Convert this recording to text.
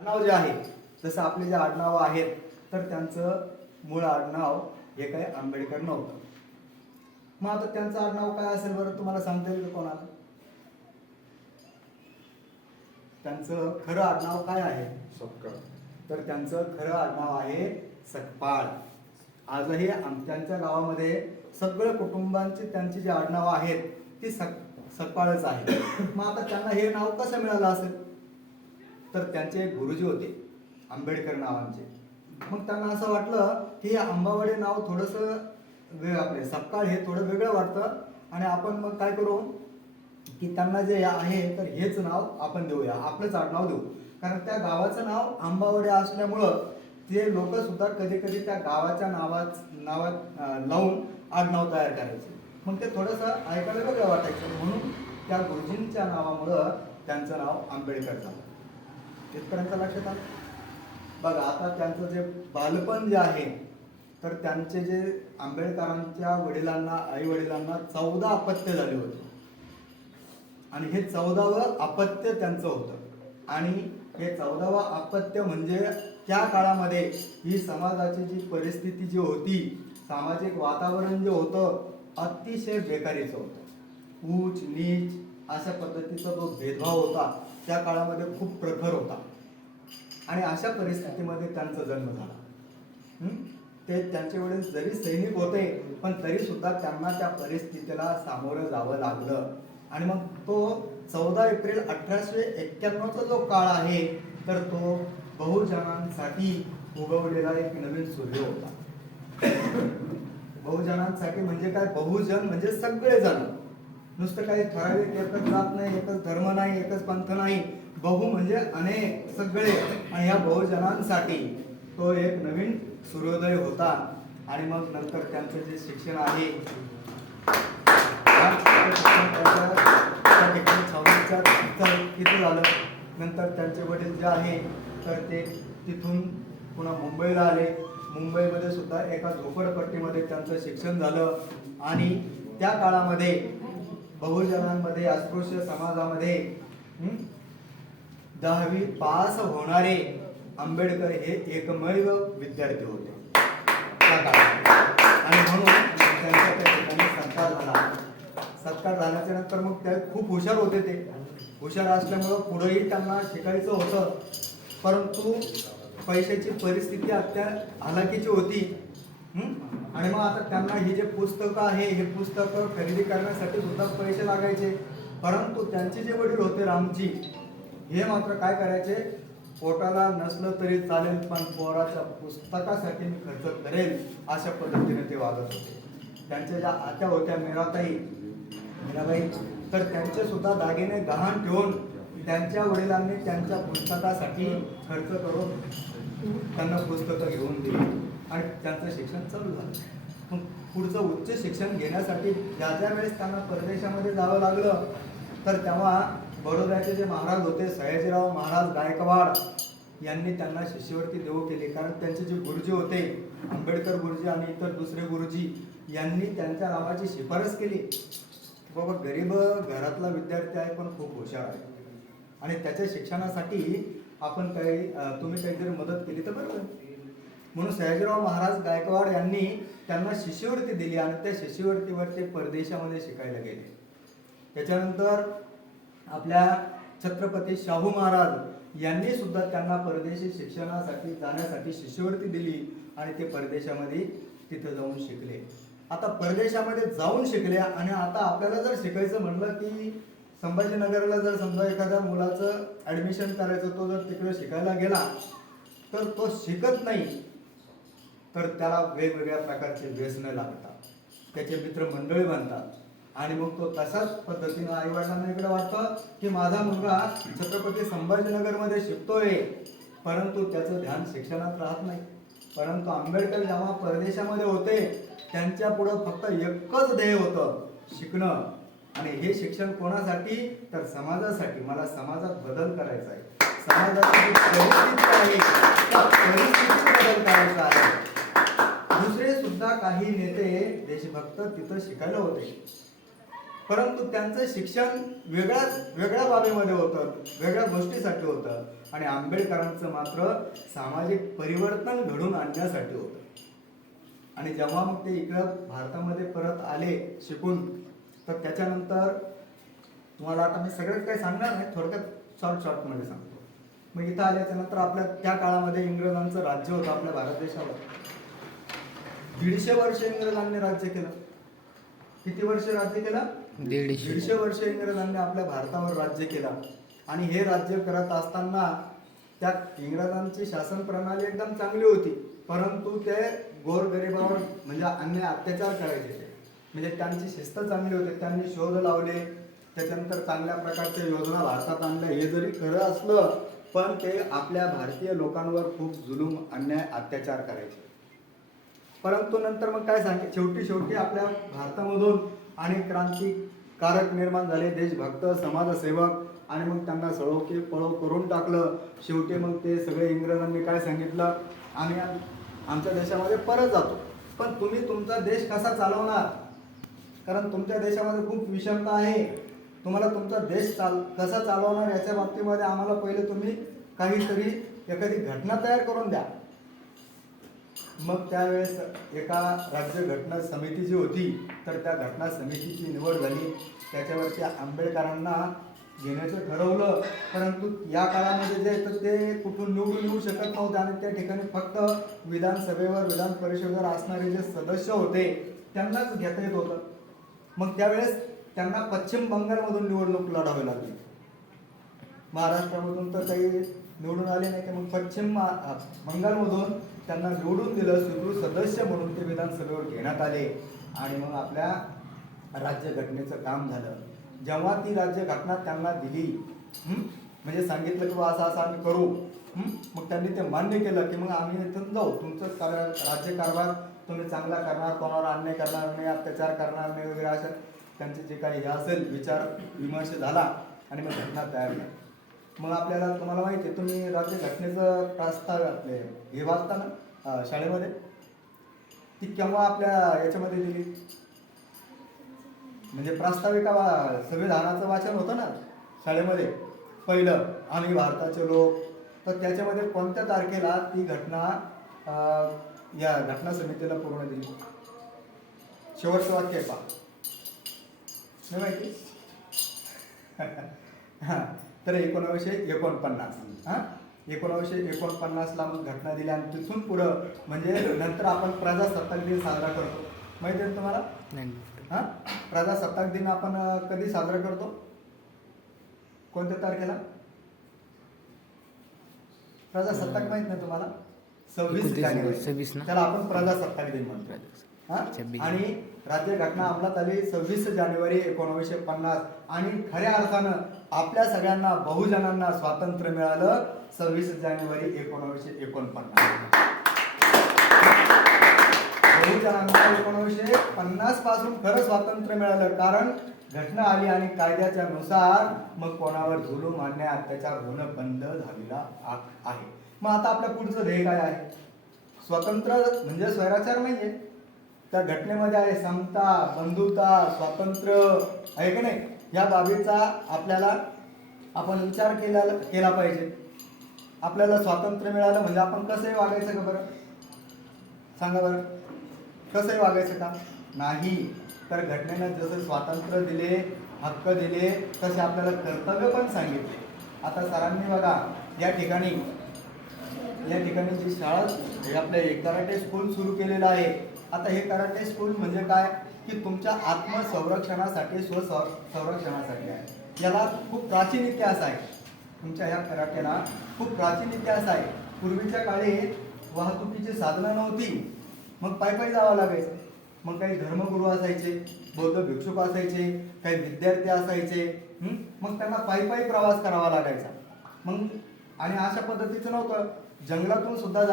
आडनाव जे आहे, जसं आपले जे आडनाव आहेत तर त्यांचं मूळ आडनाव हे काय आंबेडकर नव्हतं. मग आता त्यांचं आडनाव काय असेल बरं, तुम्हाला सांगता येईल का कोणाला? त्यांचं खरं आडनाव काय आहे? सपकाळ. तर त्यांचं खरं आडनाव आहे सकपाळ. आजही त्यांच्या गावामध्ये सगळं कुटुंबांची त्यांची जी आडनाव आहेत ती सकपाळच आहे. मग आता त्यांना हे नाव कसं मिळालं असेल? तर त्यांचे एक गुरुजी होते आंबेडकर नावांचे. मग त्यांना असं वाटलं की अंबावडे नाव थोडंसं आपले सकपाळ हे थोडं वेगळं वाटतं आणि आपण मग काय करू की त्यांना जे आहे तर हेच नाव आपण देऊया, आपलंच आडनाव देऊ. कारण त्या गावाचं नाव आंबावडे असल्यामुळं ते लोक सुद्धा कधी कधी त्या गावाच्या नावात लावून आडनाव तयार करायचे. मग ते थोडंसं ऐकायला वेगळं वाटायचं, म्हणून त्या गुरुजींच्या नावामुळं त्यांचं नाव आंबेडकर झालं. तिथपर्यंत लक्षात आलं बघा. आता त्यांचं जे बालपण जे आहे तर त्यांचे जे आंबेडकरांच्या वडिलांना आई वडिलांना 14 अपत्य झाले होते आणि हे 14वं अपत्य त्यांचं होतं. आणि हे 14वं अपत्य म्हणजे त्या काळामध्ये ही समाजाची जी परिस्थिती जी होती, सामाजिक वातावरण जे होतं अतिशय बेकारीचं होतं. ऊच नीच अशा पद्धतीचा जो भेदभाव होता त्या काळामध्ये खूप प्रखर होता आणि अशा परिस्थितीमध्ये त्यांचा जन्म झाला. ते त्यांचे वडील जरी सैनिक होते पण तरी सुद्धा त्यांना त्या परिस्थितीला सामोरं जावं लागलं. आणि मग तो 14 एप्रिल 1891चा जो काळ आहे तर तो बहुजनांसाठी उगवलेला एक नवीन सूर्य होता. बहुजनांसाठी म्हणजे काय? बहुजन म्हणजे सगळेजण, नुसतं काही ठराविक एकच जात नाही, एकच धर्म नाही, एकच पंथ नाही. बहु म्हणजे अनेक, सगळे. आणि या बहुजनांसाठी तो एक नवीन सूर्योदय होता. आणि मग नंतर त्यांचं जे शिक्षण आहे किती झालं. नंतर त्यांचे वडील जे आहे तर ते तिथून पुन्हा मुंबईला आले. मुंबईमध्ये सुद्धा एका झोपडपट्टीमध्ये त्यांचं शिक्षण झालं. आणि त्या काळामध्ये बहुजनांमध्ये अस्पृश्य समाजामध्ये 10वी पास होणारे आंबेडकर हे एकमेव विद्यार्थी होते त्या काळात. आणि म्हणून त्यांच्या त्या ठिकाणी सत्कार झाला. सत्कार झाल्याच्या नंतर मग ते खूप हुशार होते. ते हुशार असल्यामुळं पुढेही त्यांना शिकायचं होतं, परंतु पैशाची परिस्थिती अत्यंत हालाकीची होती. आणि मग आता त्यांना ही जे पुस्तकं आहे हे पुस्तकं खरेदी करण्यासाठी सुद्धा पैसे लागायचे. परंतु त्यांचे जे वडील होते रामजी, हे मात्र काय करायचे, पोटाला नसलं तरी चालेल पण पोराच्या पुस्तकासाठी मी खर्च करेल अशा पद्धतीने ते वागत होते. त्यांच्या ज्या आत्या होत्या मीराबाई, तर त्यांचे सुद्धा दागिने गहाण ठेवून त्यांच्या वडिलांनी त्यांच्या पुस्तकासाठी खर्च करून त्यांना पुस्तकं घेऊन दिली आणि त्यांचं शिक्षण चालू झालं. मग पुढचं उच्च शिक्षण घेण्यासाठी ज्या ज्या वेळेस त्यांना परदेशामध्ये जावं लागलं तर तेव्हा बडोद्याचे जे महाराज होते सयाजीराव महाराज गायकवाड यांनी त्यांना शिष्यवृत्ती देऊ केली. कारण त्यांचे जे गुरुजी होते आंबेडकर गुरुजी आणि इतर दुसरे गुरुजी यांनी त्यांच्या नावाची शिफारस केली. बाबा गरीब घरातला विद्यार्थी आहे पण खूप हुशार आहे आणि त्याच्या शिक्षणासाठी आपण तुम्ही काहीतरी मदत केली तर बरोबर. म्हणून सयाजीराव महाराज गायकवाड यांनी त्यांना शिष्यवृत्ती दिली आणि त्या शिष्यवृत्तीवर ते परदेशामध्ये शिकायला गेले. त्याच्यानंतर आपल्या छत्रपती शाहू महाराज यांनी सुद्धा त्यांना परदेशी शिक्षणासाठी जाण्यासाठी शिष्यवृत्ती दिली आणि ते परदेशामध्ये तिथं जाऊन शिकले. आता परदेशामध्ये जाऊन शिकले आणि आता आपल्याला जर शिकायचं म्हणलं की संभाजीनगरला जर समजा एखाद्या मुलाचं ॲडमिशन करायचं, तो जर तिकडे शिकायला गेला तर तो शिकत नाही तर त्याला वेगवेगळ्या प्रकारचे व्यसनं लागतात, त्याचे मित्रमंडळी बनतात आणि मग तो तशाच पद्धतीनं आईवडिलांना इकडे वाटतं की माझा मुलगा छत्रपती संभाजीनगरमध्ये शिकतोय परंतु त्याचं ध्यान शिक्षणात राहत नाही. परंतु आंबेडकर जेव्हा परदेशामध्ये होते त्यांच्या पुढं फक्त एकच ध्येय होतं, शिकणं. आणि हे शिक्षण कोणासाठी तर समाजासाठी. मला समाजात बदल करायचा आहे, समाजाची परिस्थिती आहे त्या परिस्थितीत बदल करायचा आहे. दुसरे सुद्धा काही नेते देशभक्त तिथं शिकायला होते परंतु त्यांचं शिक्षण वेगळ्या बाबीमध्ये होतं, वेगळ्या गोष्टीसाठी होतं, आणि आंबेडकरांचं मात्र सामाजिक परिवर्तन घडून आणण्यासाठी होतं. आणि जेव्हा मग ते इकडं भारतामध्ये परत आले शिकून, तर त्याच्यानंतर तुम्हाला आता मी सगळंच काही सांगणार नाही, थोडक्यात शॉर्टमध्ये सांगतो. मग इथं आल्याच्या नंतर आपल्या त्या काळामध्ये इंग्रजांचं राज्य होतं आपल्या भारत देशावर. 150 वर्ष इंग्रजांनी राज्य केलं. किती वर्ष राज्य केलं? 150 वर्ष इंग्रजांनी आपल्या भारतावर राज्य केलं. आणि हे राज्य करत असताना त्या इंग्रजांची शासन प्रणाली एकदम चांगली होती, परंतु ते गोरगरिबावर म्हणजे अन्याय अत्याचार करायचे. म्हणजे त्यांची शिस्त चांगली होती, त्यांनी शोध लावले, त्याच्यानंतर चांगल्या प्रकारच्या योजना भारतात आणल्या. हे जरी खरं असलं, पण ते आपल्या भारतीय लोकांवर खूप जुलूम, अन्याय, अत्याचार करायचे. परंतु नंतर मग काय सांगे, शेवटी आपल्या भारतामधून अनेक क्रांतिकारक निर्माण झाले, देशभक्त, समाजसेवक, आणि मग त्यांना सळो की पळो करून टाकलं. शेवटी मग ते सगळे इंग्रजांनी काय सांगितलं, आम्ही आमच्या देशामध्ये परत जातो, पण तुम्ही तुमचा देश कसा चालवणार? कारण तुमच्या देशामध्ये खूप विषमता आहे, तुम्हाला तुमचा देश कसा चालवणार याच्या बाबतीमध्ये आम्हाला पहिले तुम्ही काहीतरी एखादी घटना तयार करून द्या. मग त्यावेळेस एका राज्य घटना समिती जी होती, तर त्या घटना समितीची निवड झाली. त्याच्यावरती आंबेडकरांना घेण्याचं ठरवलं, परंतु या काळामध्ये जे तर ते कुठून निवडून येऊ शकत नव्हते, आणि त्या ठिकाणी फक्त विधानसभेवर, विधान परिषदेवर असणारे जे सदस्य होते त्यांनाच घेता येत होतं. मग त्यावेळेस त्यांना पश्चिम बंगालमधून निवडणूक लढावी लागली. महाराष्ट्रामधून तर काही निवडून आले नाही, तर मग पश्चिम बंगालमधून त्यांना निवडून दिलं. स्वीकृत सदस्य म्हणून ते विधानसभेवर घेण्यात आले, आणि मग आपल्या राज्यघटनेचं काम झालं. जेव्हा ती राज्यघटना त्यांना दिली, म्हणजे सांगितलं की असं असं आम्ही करू, मग त्यांनी ते मान्य केलं की मग आम्ही इथून जाऊ, तुमचं राज्यकारभार तुम्ही चांगला करणार, कोणावर अन्याय करणार नाही, अत्याचार करणार नाही वगैरे, अशा त्यांचे जे काही हे असेल विचार विमर्श झाला, आणि मग घटना तयार झाली. मग आपल्याला, तुम्हाला माहिती आहे, तुम्ही राज्यघटनेचं प्रस्ताव आपले हे वाचता ना शाळेमध्ये, ती केव्हा आपल्या याच्यामध्ये दिली, म्हणजे प्रास्ताविका संविधानाचं वाचन होतं ना शाळेमध्ये पहिलं, आम्ही भारताचे लोक, तर त्याच्यामध्ये कोणत्या तारखेला ती घटना या घटना समितीला पूर्ण दिली? शेवटचं वाक्य पहा, नाही माहिती? हां, तर 1949. 1949ला मग घटना दिली, आणि तिथून पुढं म्हणजे नंतर आपण प्रजासत्ताक दिन साजरा करतो, माहिती आहे तुम्हाला? हां, प्रजासत्ताक दिन आपण कधी साजरा करतो? कोणत्या तारखेला? प्रजासत्ताक माहित नाही तुम्हाला? 26 जानेवारी, त्याला आपण प्रजासत्ताक दिन म्हणतो. आणि राज्यघटना अंमलात आली 26 जानेवारी 1950, आणि खऱ्या अर्थानं आपल्या सगळ्यांना, बहुजनांना स्वातंत्र्य मिळालं 26 जानेवारी 1949. बहुजनांना 1950 पासून खरं स्वातंत्र्य मिळालं, कारण घटना आली, आणि कायद्याच्या नुसार मग कोणावर जुलूम, अन्याय, अत्याचार होणं बंद झालेला आहे. मग आता आपल्या पुढचं ध्येय काय आहे? स्वतंत्र म्हणजे स्वैराचार नाहीये, त्या घटनेमध्ये आहे समता, बंधुता, स्वातंत्र्य, आहे की नाही? या बाबीचा आपल्याला आपण विचार केला पाहिजे. आपल्याला स्वातंत्र्य मिळालं म्हणजे आपण कसंही वागायचं का बरं? सांगा बरं, कसंही वागायचं का? नाही. तर घटनेनं जसं स्वातंत्र्य दिले, हक्क दिले, तसे आपल्याला कर्तव्य पण सांगितले. आता सरांनी बघा या ठिकाणी जी शाळा हे आपले कराटे स्कूल सुरू केलेलं आहे. आता हे कराटे स्कूल म्हणजे काय की तुमच्या आत्मसंरक्षणासाठी, स्वसंरक्षणासाठी आहे. याला खूप प्राचीन इतिहास आहे. तुमच्या ह्या कराटेला खूप प्राचीन इतिहास आहे. पूर्वीच्या काळी वाहतुकीची साधनं नव्हती, मग पायी जावं लागायचं. मग काही धर्मगुरू असायचे, बौद्ध भिक्षुक असायचे, काही विद्यार्थी असायचे, मग त्यांना पायी प्रवास करावा लागायचा. मग आणि अशा पद्धतीचं नव्हतं, जंगलातून सुद्धा